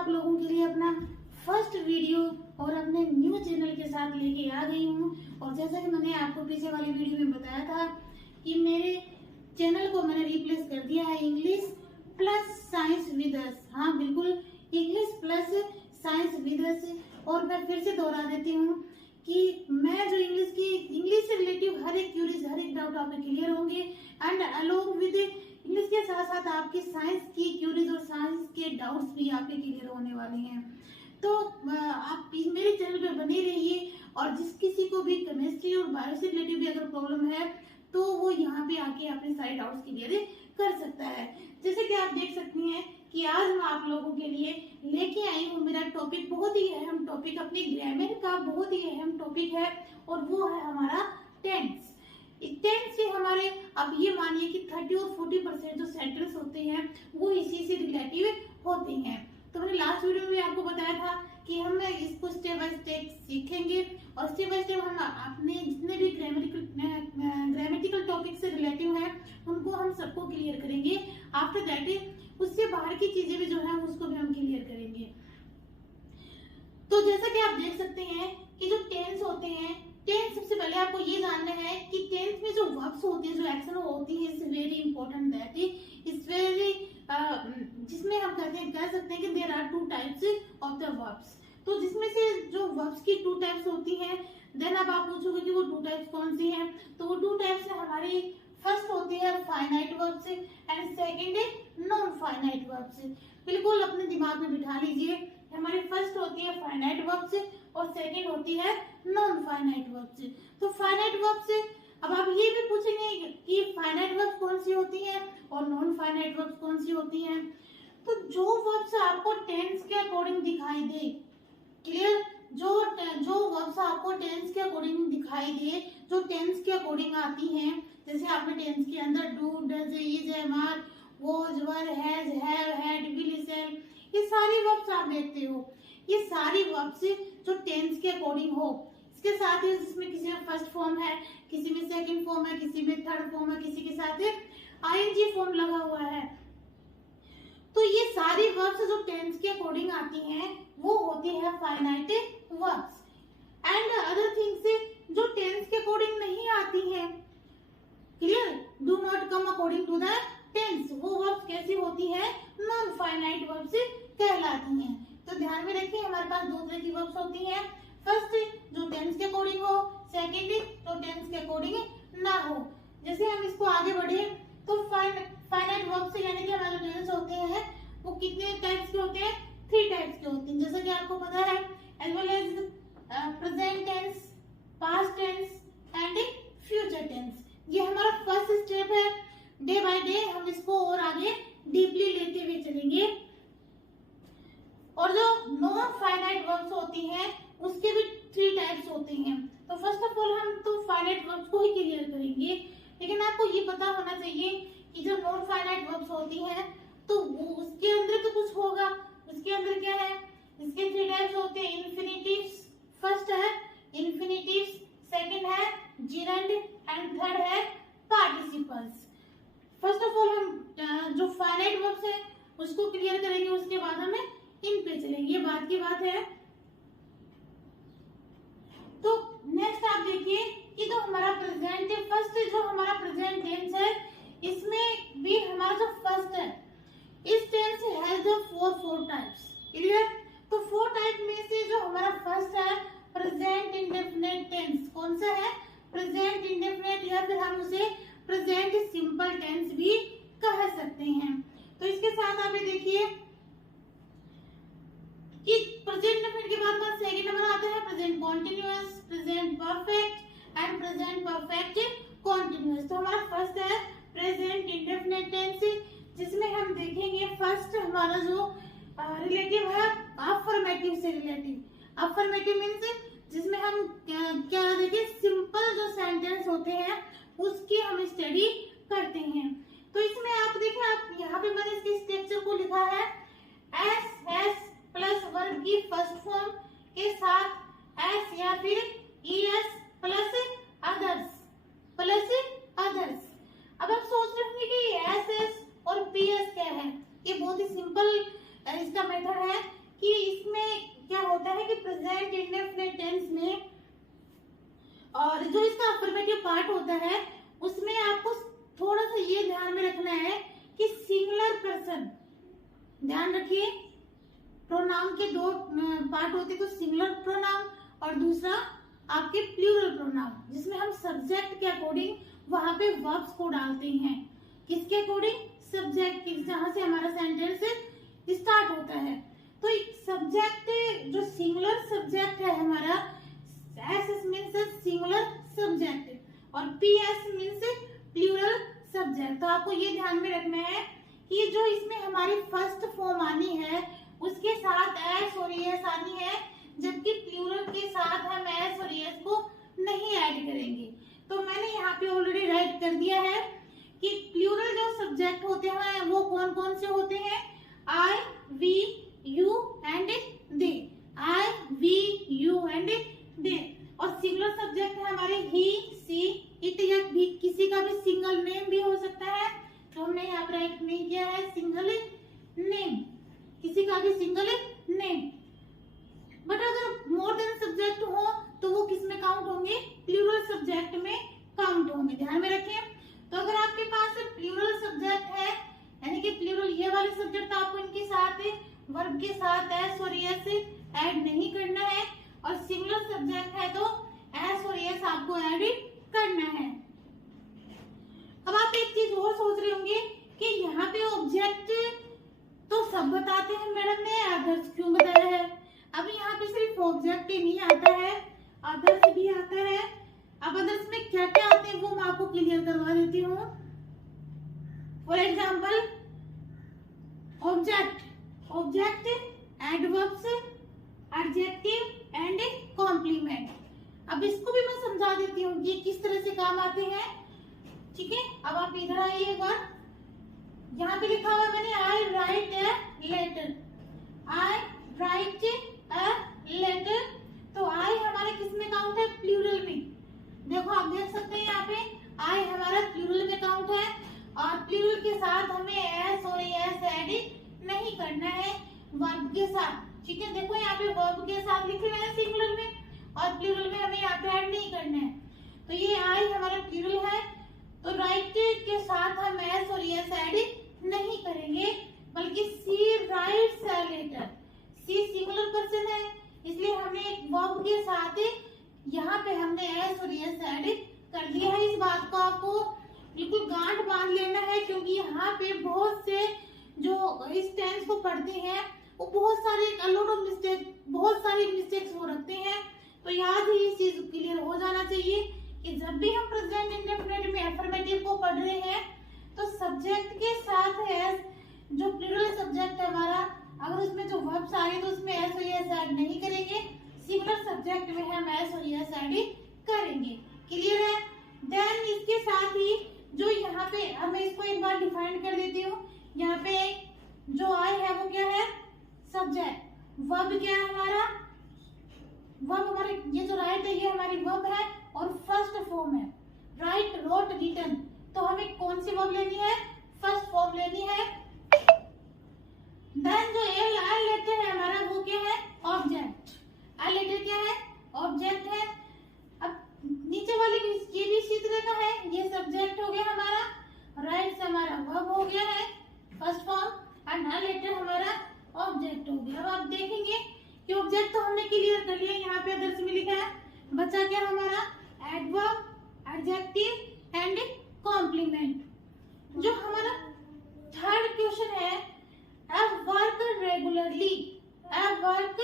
आप लोगों के लिए अपना फर्स्ट वीडियो और अपने न्यू चैनल के साथ लेके आ गई हूँ। और जैसा कि मैंने आपको पीछे वाली वीडियो में बताया था कि मेरे चैनल को मैंने रिप्लेस कर दिया है English plus science with us. हाँ बिल्कुल, English plus science with us. और मैं फिर से दोहरा देती हूँ कि मैं जो इंग्लिश से रिलेटिव हर एक क्यूरीज, हर एक डाउट आपके क्लियर होंगे एंड अलोंग विद इंग्लिश के साथ साथ आपकी साइंस की क्यूरीज और साइंस के डाउट्स भी आपके क्लियर होने वाले हैं। तो आप मेरे चैनल पे बने रहिए और जिस किसी को भी केमिस्ट्री और बायो से रिलेटिव भी अगर प्रॉब्लम है तो वो यहाँ पे आके अपने सारे डाउट्स क्लियर कर सकता है। जैसे कि आप देख सकती हैं कि आज मैं आप लोगों के लिए लेके आई हूँ मेरा टॉपिक, बहुत ही अहम टॉपिक, अपने ग्रामर का बहुत ही अहम टॉपिक है और वो है हमारा टेंस। टेंस से हमारे, अब ये मानिए कि 30 और 40% जो सेंटेंस होते हैं वो इसी से रिलेटिव होते हैं। तो मैंने लास्ट वीडियो में आपको बताया था कि हम इसको स्टेप बाय स्टेप सीखेंगे और स्टेप बाय स्टेप हम अपने जितने भी ग्रामेटिकल टॉपिक से रिलेटिव हैं उनको हम सबको क्लियर करेंगे। आफ्टर दैट उससे बाहर की चीजें भी जो है उसको भी हम क्लियर करेंगे। तो जैसा कि आप देख सकते हैं कि जो टेंस होते हैं, टेंस सबसे पहले आपको ये जानना है कि टेंस में जो वर्ब्स होते हैं, जो एक्शन होती है, it's very important that it's very, जिसमें हम कह सकते हैं कि there are 2 types of the verbs. तो जिसमें से जो वर्ब्स की 2 टाइप्स होती हैं, देन अब आप पूछोगे कि वो 2 टाइप्स कौन सी हैं। तो वो 2 टाइप्स है हमारी, फर्स्ट होती है फाइनाइट वर्ब्स एंड सेकंड है नॉन फाइनाइट वर्ब्स। बिल्कुल अपने दिमाग में बिठा लीजिए, हमारी फर्स्ट होती है फाइनाइट वर्ब्स और सेकंड होती है नॉन फाइनाइट वर्ब्स। तो फाइनाइट वर्ब्स, अब आप ये भी पूछेंगे कि फाइनाइट वर्ब्स कौन सी होती हैं और नॉन फाइनाइट वर्ब्स कौन सी होती हैं। तो जो वर्ब्स आपको टेंस के अकॉर्डिंग दिखाई दे, क्लियर, जो वर्ब्स आपको टेंस के अकॉर्डिंग दिखाई दे, जो टेंस के अकॉर्डिंग आती हैं, जैसे आपने टेंस के अंदर do, does, is, am, are, was, were, has, have, had, will, shall, ये सारी वर्ब्स आप देखते हो। ये सारी वर्ब्स जो टेंस के अकॉर्डिंग हो, इसके साथ ही जिसमें किसी में फर्स्ट फॉर्म है, किसी में सेकंड फॉर्म है, किसी में थर्ड फॉर्म है, किसी के साथ आईएनजी फॉर्म लगा हुआ है। तो ये सारी वर्ब्स जो टेंस के अकॉर्डिंग आती हैं वो होती है finite verbs. And other things जो टेंस के अकॉर्डिंग नहीं आती हैं, clear, do not come according to the tense, वो वर्ब्स कैसी होती है, नॉन फाइनाइट वर्ब्स कहलाती हैं। तो ध्यान में रखिए हमारे पास 2 तरह की वर्ब्स होती हैं, फर्स्ट जो टेंस के अकॉर्डिंग हो, सेकंड जो टेंस के अकॉर्डिंग ना हो। जैसे हम इसको आगे बढ़े तो फाइनाइट वर्ब्स यानी कि हमारे टेंस होते हैं वो कितने टाइप्स के होते हैं, 3 टाइप्स के होते हैं। जैसा कि आपको पता है, as well as present tense, past tense and future tense. ये हमारा फर्स्ट स्टेप है, डे बाय डे हम इसको और आगे डीपली लेते हुए चलेंगे। और जो नॉन फाइनाइट वर्ब्स होती हैं उसके भी 3 टाइप्स होते हैं। तो फर्स्ट ऑफ ऑल हम तो फाइनाइट वर्ब्स को ही क्लियर करेंगे, लेकिन आपको ये पता होना चाहिए कि जो नॉन फाइनाइट वर्ब्स होती हैं तो उसके अंदर तो कुछ होगा। उसके अंदर क्या है, इसके 3 टाइप्स होते हैं, इन्फिनिटिव्स, फर्स्ट है इन्फिनिटिव्स, सेकंड है जिरंड एंड थर्ड है पार्टिसिपल्स। फर्स्ट ऑफ ऑल हम जो फाइनाइट वर्ब्स है उसको क्लियर करेंगे, उसके बाद हमें इन पे चलेंगे, ये बात की बात है। तो नेक्स्ट आप देखिए कि जो हमारा प्रेजेंट, फर्स्ट जो हमारा प्रेजेंट टेंस है इसमें भी हमारा जो फर्स्ट है, इस tense has the 4 types, clear. तो 4 टाइप में से जो हमारा फर्स्ट है प्रेजेंट इंडेफिनिट टेंस, कौन सा है, प्रेजेंट इंडेफिनिट, या फिर हम उसे प्रेजेंट सिंपल टेंस भी कह सकते हैं। तो इसके साथ आप ये देखिए कि प्रेजेंट इंडेफिनिट के बाद सेकंड नंबर आता है present continuous, present perfect and present perfect continuous. तो हमारा फर्स्ट है प्रेजेंट इंडेफिनिट टेंस, जिसमें हम देखेंगे फर्स्ट हमारा जो रिलेटिव है अफर्मेटिव से रिलेटिव। अफर्मेटिव मीन्स जिसमें हम क्या देखें, सिंपल जो सेंटेंस होते हैं उसकी हम स्टडी करते हैं। तो इसमें आप देखें, आप यहाँ पे मैंने इसके स्ट्रक्चर को लिखा है, एस प्लस वर्ब की फर्स्ट फॉर्म के साथ एस या फिर ES प्लस अदर्स। अब आप सोच रहे होंगे कि एस और PS क्या है। ये बहुत ही सिंपल इसका मेथड है कि इसमें क्या होता है कि प्रेजेंट इंडेफिनिट टेंस में और जो इसका अफर्मेटिव पार्ट होता है उसमें आपको थोड़ा सा ये ध्यान में रखना है कि सिंगुलर पर्सन, ध्यान रखिए, प्रोनाउन के दो पार्ट होते हैं, तो सिंगुलर प्रोनाउन और दूसरा आपके प्लूरल प्रोनाउन, जिसमें हम सब्जेक्ट के अकॉर्डिंग वहां पे वर्ब्स को डालते हैं। किसके अकॉर्डिंग? सब्जेक्ट के, जहां से हमारा सेंटेंस स्टार्ट होता है। तो सब्जेक्ट जो सिंगुलर सब्जेक्ट है हमारा, एस मीन्स सिंगुलर सब्जेक्ट और P S means plural subject. तो आपको ये ध्यान में रखना है कि जो इसमें हमारी फर्स्ट फॉर्म आनी है उसके साथ एस और एस आनी है, जबकि प्लूरल के साथ हम एस और एस को नहीं ऐड करेंगे। तो मैंने यहाँ पे ऑलरेडी राइट कर दिया है कि प्लूरल जो सब्जेक्ट होते हैं वो कौन कौन से होते हैं? I, we, you and they. I, we, you and they. और सिंगुलर सब्जेक्ट है हमारे ही, सी, इट या भी, किसी का भी सिंगल नेम भी हो सकता है, तो हमने यहाँ पर राइट नहीं किया है सिंगल नेम, किसी का भी सिंगल नेम। बट अगर मोर देन सब्जेक्ट हो तो वो किस में काउंट होंगे? प्लूरल सब्जेक्ट में काउंट होंगे, ध्यान में रखें। तो अगर आपके पास प्लूरल सब्जेक्ट है, यानी कि प्लूरल ये वाले सब्जेक्ट, आपको इनके साथ वर्ब के साथ एस और एस ऐड नहीं करना है, और सिंगुलर सब्जेक्ट है तो एस और एस आपको ऐड करना है। अब आप एक चीज और सोच रहे होंगे कि यहाँ पे ऑब्जेक्ट तो सब बताते हैं मैडम ने, अदर्स क्यों बताया है? अब यहाँ पे सिर्फ ऑब्जेक्ट ही नहीं आता है, अदर्स भी आता है। अब अदर्स में क्या क्या आते हैं वो मैं आपको क्लियर करवा देती हूँ। For example, object, adverbs, adjective and complement. अब इसको भी मैं समझा देती हूँ ये किस तरह से काम आते हैं, ठीक है। अब आप इधर आइए एक बार, यहाँ पे लिखा हुआ है मैंने I write a letter, I write a letter. तो आई हमारे किस में काउंट है? प्लूरल में। देखो आप देख सकते हैं यहाँ पे आई हमारा प्लूरल में काउंट है, और प्लूरल के साथ हमें एस और एस ऐड नहीं करना है वर्ब के साथ, ठीक है। देखो यहाँ पे वर्ब के साथ लिखे हुए हैं सिंगुलर में, और प्लूरल में हमें यहाँ पे ऐड नहीं करना है। तो ये आई हमारा प्लूरल है, तो राइट के साथ हम एस और एस ऐड नहीं करेंगे, बल्कि she writes a letter. She singular person है, इसलिए हमने एक वर्ब के साथ यहाँ पे हमने एस और एस ऐड कर दिया है। इस बात को आपको बिल्कुल गांठ बांध लेना है, क्योंकि यहाँ पे बहुत से जो इस टेंस को पढ़ते हैं वो बहुत सारी मिस्टेक्स वो रखते हैं। तो याद ही इस चीज क्लियर हो जाना चाहिए कि जब भी हम प्रेजेंट इंडेफिनिट में अफर्मेटिव को पढ़ रहे हैं तो सब्जेक्ट के साथ एस, जो प्लूरल सब्जेक्ट है हमारा, अगर उसमें जो वर्ब्स आ रहे तो उसमें एस और एस ऐड नहीं करेंगे, सिंगुलर सब्जेक्ट में हम एस और एस ऐड करेंगे। क्लियर है? देन इसके साथ ही जो यहाँ पे मैं इसको एक बार डिफाइन कर देती हूँ। यहाँ पे जो आई है वो क्या है? सब्जेक्ट। वर्ब क्या है हमारा? वर्ब हमारे ये जो राइट है ये हमारी वर्ब है और फर्स्ट फॉर्म है, राइट, रोट, रिटन। तो हमें कौन सी वर्ब लेनी है? फर्स्ट फॉर्म लेनी है। देन जो आई लेटर है हमारा वो क्या है? ऑब्जेक्ट। आई लेटर क्या है? ऑब्जेक्ट है। अब नीचे वाले ये भी इसी तरह का है, ये सब्जेक्ट हो गया हमारा, राइट से हमारा वर्ब हो गया है first form, and I later हमारा ऑब्जेक्ट हो गया। अब आप देखेंगे कि ऑब्जेक्ट तो हमने क्लियर कर लिया, यहाँ पे अदर्स में लिखा है, बचा क्या हमारा? Adverb, adjective and complement. जो हमारा थर्ड क्वेश्चन है, work regularly, work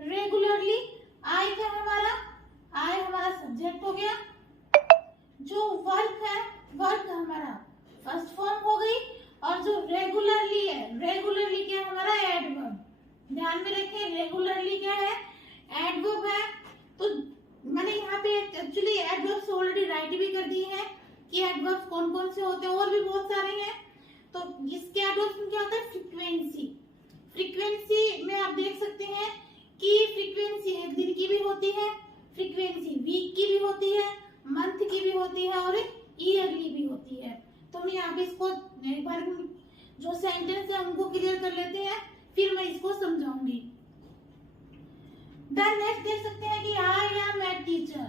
regularly. I क्या हमारा? आई हमारा सब्जेक्ट हो गया। जो वर्क है, वर्क हमारा फर्स्ट फॉर्म हो गई, और जो रेगुलरली है, रेगुलरली क्या हमारा? एडवर्ब। ध्यान में रखें, रेगुलरली क्या है? एडवर्ब है। तो मैंने यहाँ पे एक्चुअली एडवर्ब्स ऑलरेडी राइट भी कर दी है कि एडवर्ब्स कौन कौन से होते हैं, और भी बहुत सारे हैं। तो इसके एडवर्ब्स में क्या होता है? फ्रीक्वेंसी। फ्रीक्वेंसी में आप देख सकते हैं कि फ्रीक्वेंसी एक दिन की भी होती है, फ्रीक्वेंसी वीक की भी होती है, मंथ की भी होती है, और ईयरली भी होती है। तो हम यहाँ पे इसको एक बार जो सेंटेंस है उनको क्लियर कर लेते हैं, फिर मैं इसको समझाऊंगी। देन नेक्स्ट देख सकते हैं कि I am a teacher,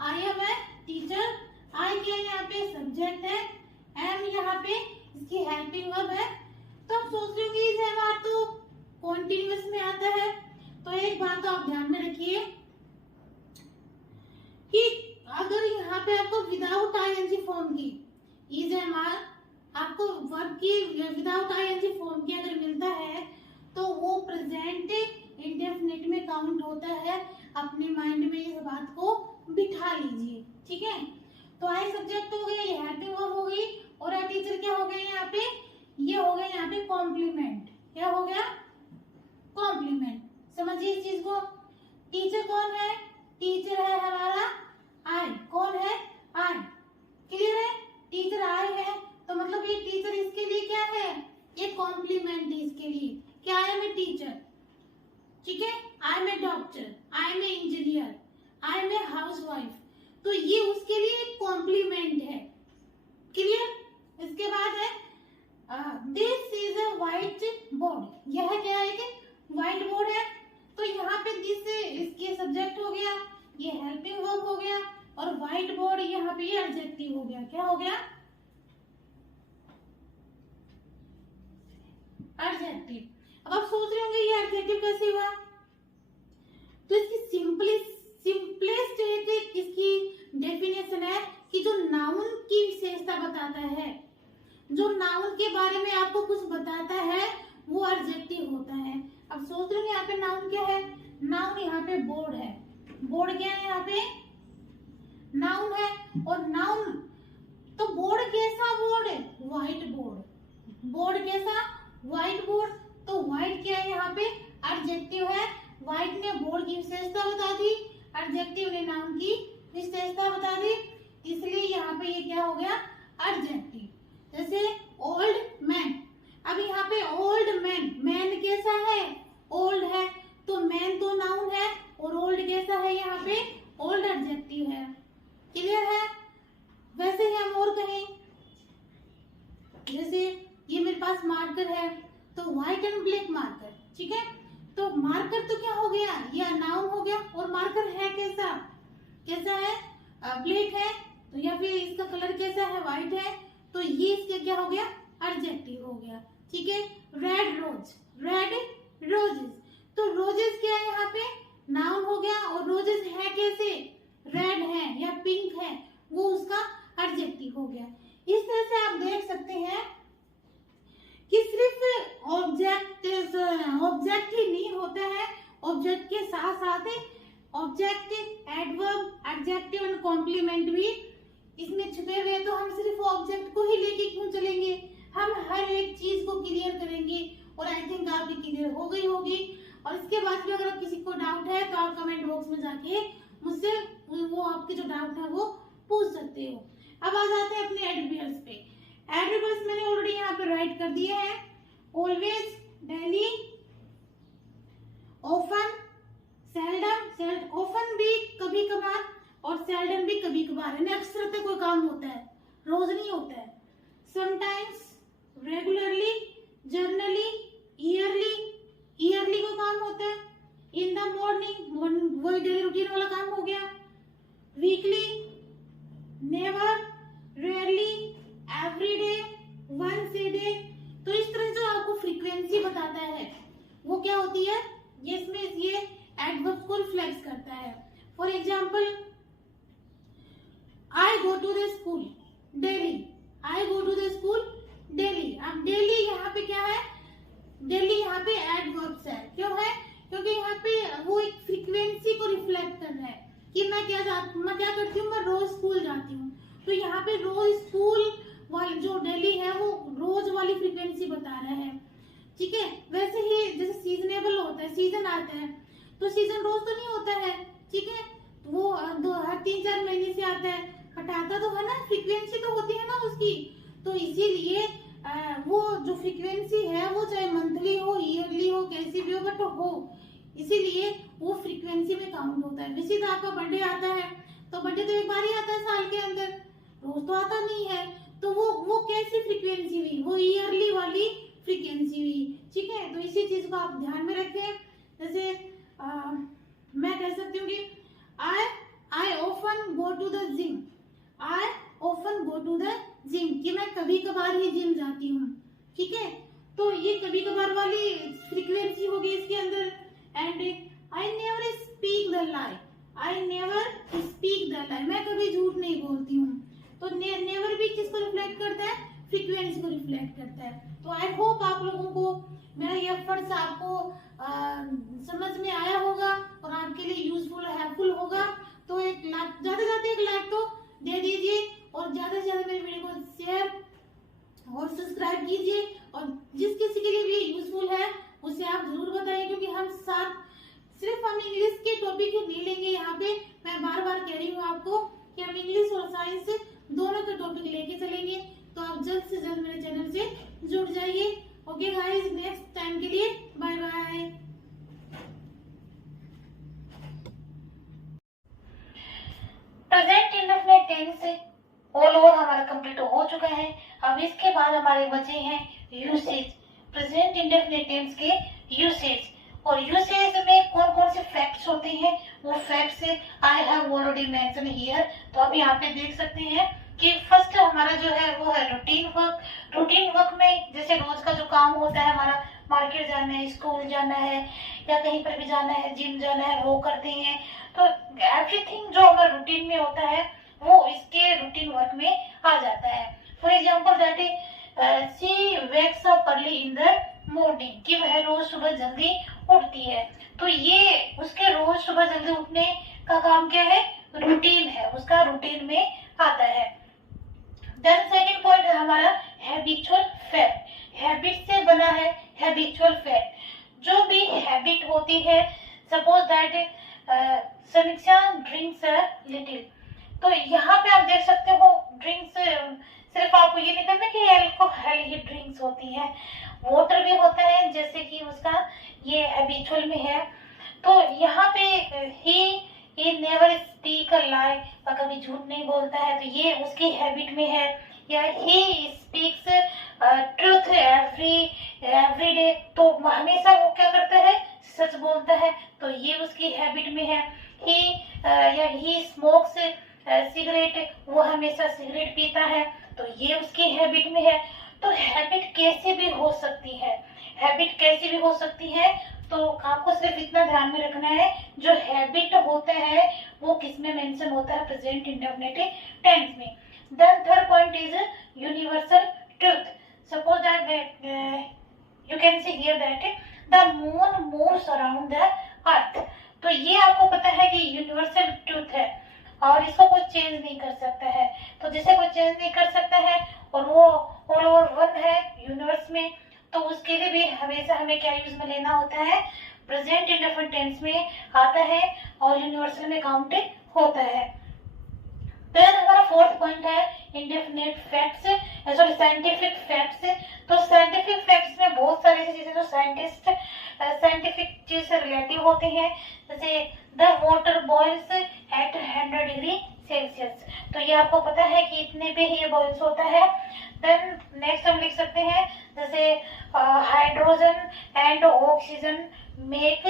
I am a teacher, I क्या यहाँ पे सब्जेक्ट है, एम यहाँ पे इसकी हेल्पिंग वर्ब है। तो आप सोच रहे होंगे इस एम तो कॉन्टिन्यूअस में आता है, तो एक बात तो आप ध्यान में रखिए कि अगर यहाँ पे आपको विदाउट आईएनजी फॉर्म की इज एम आर आपको वर्ब की विदाउट आईएनजी फॉर्म की अगर मिलता है तो वो प्रेजेंट इंडेफिनिट में काउंट होता है। अपने माइंड में इस बात को बिठा लीजिए, ठीक है। तो आई सब्जेक्ट हो गया, ये हेल्पिंग वर्ब हो गई, और आई टीचर क्या हो गया यहाँ पे, ये हो गया यहाँ पे कॉम्प्लीमेंट। क्या हो गया, कॉम्प्लीमेंट। समझिए इस चीज को। टीचर कौन है, टीचर है हमारा आई। कौन है, आई। क्लियर है, टीचर आई है, तो मतलब ये टीचर इसके लिए क्या है, ये कॉम्प्लीमेंट है इसके लिए। क्या आई एम ए टीचर, ठीक है, I am a doctor, I am a engineer, I am a housewife, तो ये उसके लिए एक कॉम्प्लीमेंट है। क्लियर। इसके बाद है this is a white board, यह क्या है कि व्हाइट बोर्ड है, तो यहाँ पे दिस इसके सब्जेक्ट हो गया, ये हेल्पिंग वर्ब हो गया, और व्हाइट बोर्ड यहाँ पे ये एडजेक्टिव हो गया। क्या हो गया, एडजेक्टिव। अब आप सोच रहे होंगे ये एडजेक्टिव कैसे हुआ, तो इसकी सिंपलेस्ट एक इसकी डेफिनेशन है कि जो नाउन की विशेषता बताता है, जो नाउन के बारे में आपको कुछ बताता है, वो एडजेक्टिव होता है। अब सोच रहे हो यहाँ पे नाउन क्या है, नाउन यहाँ पे बोर्ड है। बोर्ड क्या है, यहाँ पे नाउन है, और नाउन तो बोर्ड कैसा बोर्ड है, व्हाइट बोर्ड। बोर्ड कैसा, व्हाइट बोर्ड, तो व्हाइट क्या है यहाँ पे एडजेक्टिव है। व्हाइट ने बोर्ड की विशेषता बता दी, एडजेक्टिव ने नाउन की विशेषता बता दी, इसलिए यहाँ पे ये क्या हो गया, एडजेक्टिव। जैसे ओल्ड मैन, अब यहाँ पे ओल्ड मैन, मैन कैसा है, ओल्ड है, तो मैन तो नाउन है, और ओल्ड कैसा है, यहाँ पे ओल्ड एडजेक्टिव है। क्लियर है। वैसे ही हम और कहें, जैसे ये मेरे पास मार्कर है, तो व्हाइट एंड ब्लैक मार्कर, ठीक है, तो मार्कर तो क्या हो गया, ये नाउन हो गया, और मार्कर है कैसा, कैसा है, ब्लैक है, तो या फिर इसका कलर कैसा है, व्हाइट है, तो ये इसके क्या हो गया, एडजेक्टिव हो गया। ठीक है। रेड रोज, रेड रोजेस, तो रोजेस क्या है यहाँ पे, नाउन हो गया, और रोजेस है कैसे, रेड है या पिंक है, वो उसका एडजेक्टिव हो गया। इस तरह से आप देख सकते हैं कि सिर्फ ऑब्जेक्ट ही नहीं होता है, ऑब्जेक्ट के साथ साथ object, adverb, adjective and complement भी इसमें छुपे हुए हैं। तो हम सिर्फ ऑब्जेक्ट को ही लेके क्यों चलेंगे, हम हर एक चीज को क्लियर करेंगे, और आई थिंक आपकी क्लियर हो गई होगी। और इसके बाद भी अगर किसी को डाउट है तो आप कमेंट बॉक्स में जाके मुझसे वो आपके जो डाउट है वो पूछ सकते हो। अब आ जाते हैं अपने एडवर्ब्स पे। एडवर्ब्स मैंने ऑलरेडी यहाँ पे राइट कर दिए हैं। Always, daily, often, seldom, often भी कभी कभार, और सेल्डम भी कभी कभार, यानी अक्सर कोई काम होता है, रोज नहीं होता है। Sometimes, regularly, generally, yearly, yearly को काम होता है। इन द मॉर्निंग, वही डेली रूटीन वाला काम हो गया। Weekly, never, rarely, every day, once a day. तो इस तरह जो आपको फ्रीक्वेंसी बताता है वो क्या होती है, ये इसमें ये एडवर्ब्स को रिफ्लेक्ट करता है। For example, I go to the school daily, I go to the school daily. अब डेली यहाँ पे क्या है, डेली यहाँ पे एडवर्ब्स है। क्यों है, क्योंकि यहाँ पे वो एक फ्रीक्वेंसी को रिफ्लेक्ट कर रहा है कि मैं क्या करती हूँ, मैं रोज स्कूल जाती हूँ। तो यहाँ पे रोज स्कूल वाली जो डेली है वो रोज वाली फ्रीक्वेंसी बता रहा है। ठीक है। वैसे ही जैसे सीजनेबल होता है, सीजन आता है, तो सीजन रोज तो नहीं होता है, ठीक है, वो हर 3-4 महीने से आता है, हटाता तो है ना, फ्रीक्वेंसी तो होती है ना उसकी। तो इसीलिए वो जो फ्रीक्वेंसी है वो चाहे मंथली हो, ईयरली हो, कैसी भी हो, बट हो, इसीलिए वो फ्रीक्वेंसी में काउंट होता है। वैसे तो आपका बर्थडे आता है, तो बर्थडे तो एक बार ही आता है साल के अंदर, रोज तो आता नहीं है, तो वो कैसी फ्रीक्वेंसी हुई, वो ईयरली वाली फ्रीक्वेंसी हुई। ठीक है। तो इसी चीज को आप ध्यान में रखें। जैसे मैं ये कभी कभार वाली फ्रीक्वेंसी होगी इसके अंदर। And I never speak the lie, I never speak the लाई, मैं कभी झूठ नहीं बोलती हूँ। तो नेवर भी किसको रिफ्लेक्ट करता है? फ्रीक्वेंसी को रिफ्लेक्ट करता है। तो आई होप आप लोगों को मेरा ये एफर्ट्स आपको समझ में आया होगा और आपके लिए यूजफुल हेल्पफुल होगा। तो एक लाइक, ज्यादा से ज्यादा एक लाइक तो दे दीजिए और ज्यादा से ज्यादा मेरे वीडियो को शेयर और सब्सक्राइब कीजिए। और जिस किसी के लिए भी यूजफुल है उसे आप जरूर बताएं, क्योंकि हम साथ सिर्फ हम इंग्लिश के टॉपिक को नहीं लेंगे। यहाँ पे मैं बार बार कह रही हूँ आपको कि हम इंग्लिश और साइंस दोनों के टॉपिक लेके चलेंगे। तो आप जल्द से जल्द मेरे चैनल से जुड़ जाइए। ओके गाइस, नेक्स्ट टाइम के लिए bye bye. Present indefinite tense all over हमारा कंप्लीट हो चुका है। अब इसके बाद हमारे बचे हैं यूसेज, प्रेजेंट इंडेफिनिट टेंस के यूसेज। और यूसेज में कौन कौन से फैक्ट्स होते हैं वो facts I have already mention here. तो आप यहाँ पे देख सकते हैं कि फर्स्ट हमारा जो है वो है रूटीन वर्क। रूटीन वर्क में जैसे रोज का जो काम होता है हमारा, मार्केट जाना है, स्कूल जाना है या कहीं पर भी जाना है, जिम जाना है, वो करते हैं। तो एवरीथिंग जो हमारा रूटीन में होता है वो इसके रूटीन वर्क में आ जाता है। For example that she wakes up early in the morning, कि वह रोज सुबह जल्दी उठती है। तो ये उसके रोज सुबह जल्दी उठने का काम क्या है? रूटीन है, उसका रूटीन में आता है। देन सेकंड पॉइंट है हमारा हैबिचुअल फैक्ट। हैबिट से बना है हैबिचुअल फैक्ट। जो भी हैबिट होती है, सपोज दैट समीक्षा ड्रिंक्स अ लिटिल, तो यहाँ पे आप देख सकते हो ड्रिंक्स, सिर्फ आपको ये नहीं करना कि अल्कोहल ही ड्रिंक्स होती है, वाटर भी होता है, जैसे कि उसका ये हैबिचुअल में है। तो यहाँ पे ही नेवर स्पीक अ लाई, कभी झूठ नहीं बोलता है, तो ये उसकी हैबिट में है। या he speaks truth every day, तो हमेशा वो क्या करता है? सच बोलता है, तो ये उसकी हैबिट में है। ही स्मोक्स सिगरेट, वो हमेशा सिगरेट पीता है, तो ये उसकी हैबिट में है। तो हैबिट कैसे भी हो सकती है, हैबिट कैसे भी हो सकती है। तो आपको सिर्फ इतना ध्यान में रखना है, जो हैबिट होता है वो किस में मेंशन होता है? प्रेजेंट इंडेफिनिट टेंस में। Then third point is universal truth. Suppose that you can see here that the moon moves around the earth. तो ये आपको पता है कि यूनिवर्सल ट्रुथ है और इसको कोई चेंज नहीं कर सकता है। तो जिसे कोई चेंज नहीं कर सकता है और वो ऑल ओवर वन है यूनिवर्स में, तो उसके लिए भी हमेशा हमें क्या यूज में लेना होता है? प्रेजेंट इंडेफिनिट टेंस में आता है और यूनिवर्सल में काउंट होता है। देन हमारा फोर्थ पॉइंट है indefinite facts, sorry scientific facts. तो साइंटिफिक फैक्ट्स में बहुत सारी ऐसी चीजें जो साइंटिस्ट साइंटिफिक चीज से रिलेटिव होते हैं, जैसे the water boils at 100 degree Celsius. तो ये आपको पता है कि इतने पे ही ये बॉइल्स होता है। देन नेक्स्ट हम लिख सकते हैं जैसे hydrogen and oxygen make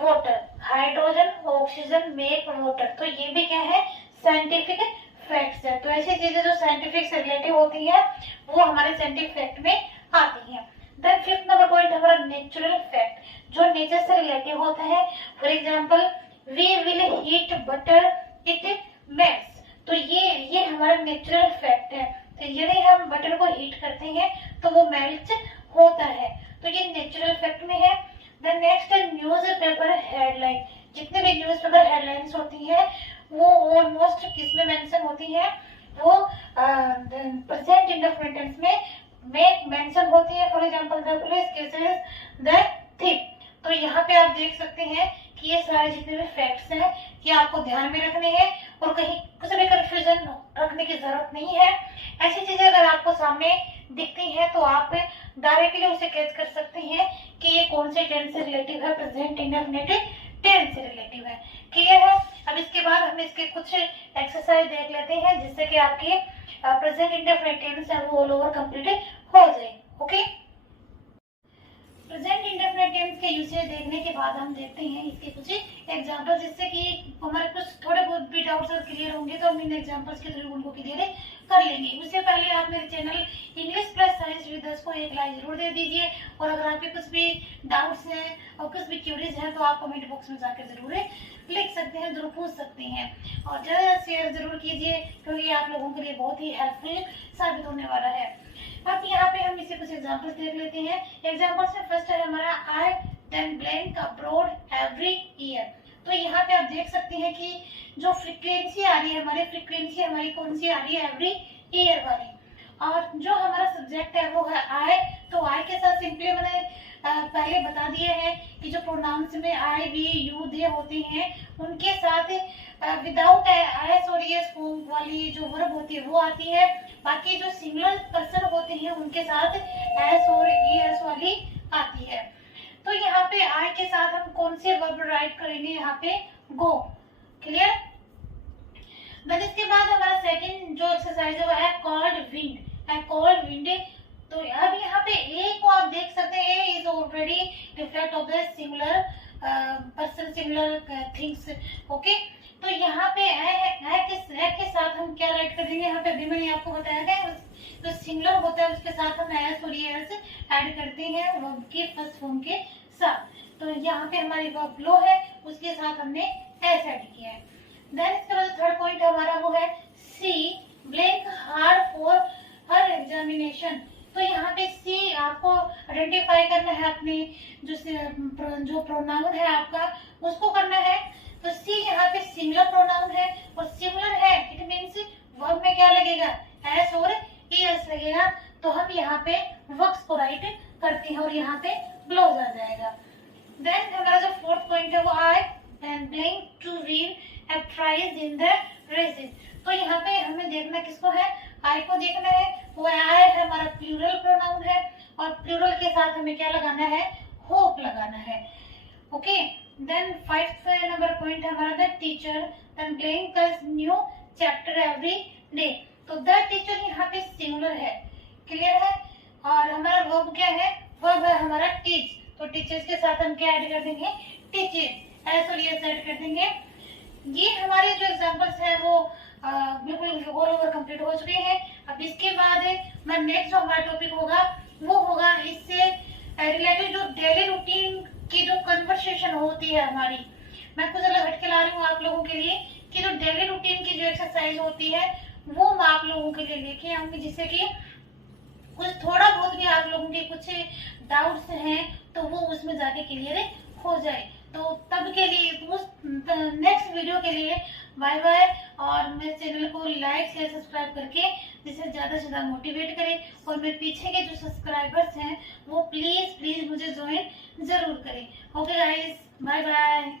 water, hydrogen oxygen make water. तो ये भी क्या है? साइंटिफिक फैक्ट्स है। तो ऐसी चीजें जो साइंटिफिक से रिलेटिव होती है वो हमारे साइंटिफिक फैक्ट में आती हैं। देन फिफ्थ नंबर पॉइंट हमारा नेचुरल फैक्ट, जो नेचर से रिलेटिव होता है। For example we will heat butter it melts. तो ये हमारा नेचुरल फैक्ट है। तो यदि हम बटर को हीट करते हैं तो वो मेल्ट होता है, तो ये नेचुरल फैक्ट में है। देन नेक्स्ट है न्यूज़पेपर हेडलाइन। जितने भी न्यूज़पेपर हेडलाइंस होती है वो ऑलमोस्ट किस में मेंशन होती है? वो प्रेजेंट इंडेफिनिट टेंस में मेंशन होती है। For example the police catches the thief. तो यहाँ पे आप देख सकते हैं कि ये सारे जितने भी फैक्ट्स हैं ये आपको ध्यान में रखने हैं और कहीं कुछ भी कंफ्यूजन रखने की जरूरत नहीं है। ऐसी चीजें अगर आपको सामने दिखती हैं तो आप डायरेक्टली उसे कैच कर सकते हैं कि ये कौन से टेंस से रिलेटिव है, प्रेजेंट इंडेफिनिट टेंस से रिलेटिव है। क्लियर है? अब इसके बाद हम इसके कुछ एक्सरसाइज देख लेते हैं जिससे कि आपके प्रेजेंट इंडेफिनिट टेंस है वो ऑल ओवर कंप्लीट हो जाए। ओके, प्रेजेंट इंडेफिनिट टेंस के यूसेज देखने के बाद हम देखते हैं इसके कुछ एग्जांपल, जिससे कि हमारे कुछ थोड़े बहुत भी डाउट्स अगर क्लियर होंगे तो हम इन एग्जांपल्स के थ्रू उनको क्लियर कर लेंगे। उससे पहले आप मेरे channel English plus science with us को एक लाइक जरूर दे दीजिए, और अगर आपके कुछ भी डाउट्स हैं और कुछ भी क्यूरीज हैं तो आप कमेंट बॉक्स में जाकर जरूर लिख सकते हैं, जरूर पूछ सकते हैं, और ज़्यादा शेयर जरूर कीजिए क्योंकि आप लोगों के लिए बहुत ही हेल्पफुल साबित होने वाला है। अब यहाँ पे हम इसे कुछ एग्जांपल्स देख लेते हैं। एग्जांपल्स में फर्स्ट है हमारा I then blank abroad every year. तो यहाँ पे आप देख सकते हैं कि जो फ्रीक्वेंसी आ रही है हमारी कौन सी आ रही है, एवरी ईयर वाली, और जो हमारा सब्जेक्ट है वो है आई। तो आई के साथ सिंपली मैंने पहले बता दिए हैं कि जो प्रोनाउंस में आई वी यू दे होते हैं उनके साथ विदाउट एस और एस फॉर्म वाली जो वर्ब होती है वो आती है। बाकी जो सिंगुलर पर्सन होते हैं उनके साथ एस और एस वाली आती है। तो यहाँ पे आई के साथ हम कौन से वर्ब राइट करेंगे, यहाँ पे गो। क्लियर। देन इसके बाद हमारा सेकंड जो एक्सरसाइज है वो है कॉल्ड विंड। तो अब यहाँ पे ए को आप देख सकते हैं, a is already reflect of the singular person, singular things. Okay, तो यहाँ पे ए के साथ हम क्या राइट कर देंगे, यहाँ पे अभी मैंने आपको बताया था जो सिंगुलर होता है उसके साथ हम एस और एस ऐड करते हैं वर्ब के फर्स्ट फॉर्म के साथ। तो यहाँ पे हमारी वर्ब लो है उसके साथ हमने एस ऐड किया है। देन इसके बाद थर्ड पॉइंट हमारा वो है she blank hard for her examination. तो यहाँ पे सी आपको आइडेंटिफाई करना है, अपने जो प्रोनाउन है आपका उसको करना है। तो सी यहाँ पे सिंगुलर प्रोनाउन है और सिंगुलर है, इट मींस वर्ब में क्या लगेगा, एस और एस लगेगा। तो हम यहाँ पे वर्क्स को राइट करते हैं और यहाँ पे ब्लोज आ जाएगा। देन हमारा जो फोर्थ पॉइंट है वो I and blank to win a prize in the races. तो यहाँ पे हमें देखना किसको है, आई को देखना है। वो आई है हमारा प्लूरल प्रोनाउन है और प्लूरल के साथ हमें क्या लगाना है, होप लगाना है। Okay, then fifth number point हमारा the teacher then blank us new chapter every day. तो द टीचर यहाँ पे सिंगुलर है। क्लियर है। और हमारा वर्ब क्या है, वर्ब है हमारा टीच। तो टीचर्स के साथ हम क्या ऐड कर देंगे, टीचर, एस और एस ऐड कर देंगे। ये हमारे जो एग्जांपल्स हैं वो बिल्कुल ऑल ओवर कंप्लीट हो चुके हैं। अब इसके बाद मैं नेक्स्ट जो हमारा टॉपिक होगा वो होगा इससे रिलेटेड जो डेली रूटीन की जो कन्वर्सेशन होती है हमारी। मैं कुछ अलग हटके ला रही हूँ आप लोगों के लिए कि जो डेली रूटीन की जो एक्सरसाइज होती है वो मैं आप लोगों के लिए लेके आऊंगी, जिससे कि कुछ थोड़ा बहुत भी आप लोगों के कुछ डाउट्स हैं तो वो उसमें जाके क्लियर हो जाए। तो तब के लिए उस नेक्स्ट वीडियो के लिए बाय बाय, और मेरे चैनल को लाइक शेयर सब्सक्राइब करके जिसे ज्यादा से ज्यादा मोटिवेट करें, और मेरे पीछे के जो सब्सक्राइबर्स हैं वो प्लीज मुझे ज्वाइन जरूर करें। Okay guys, bye bye.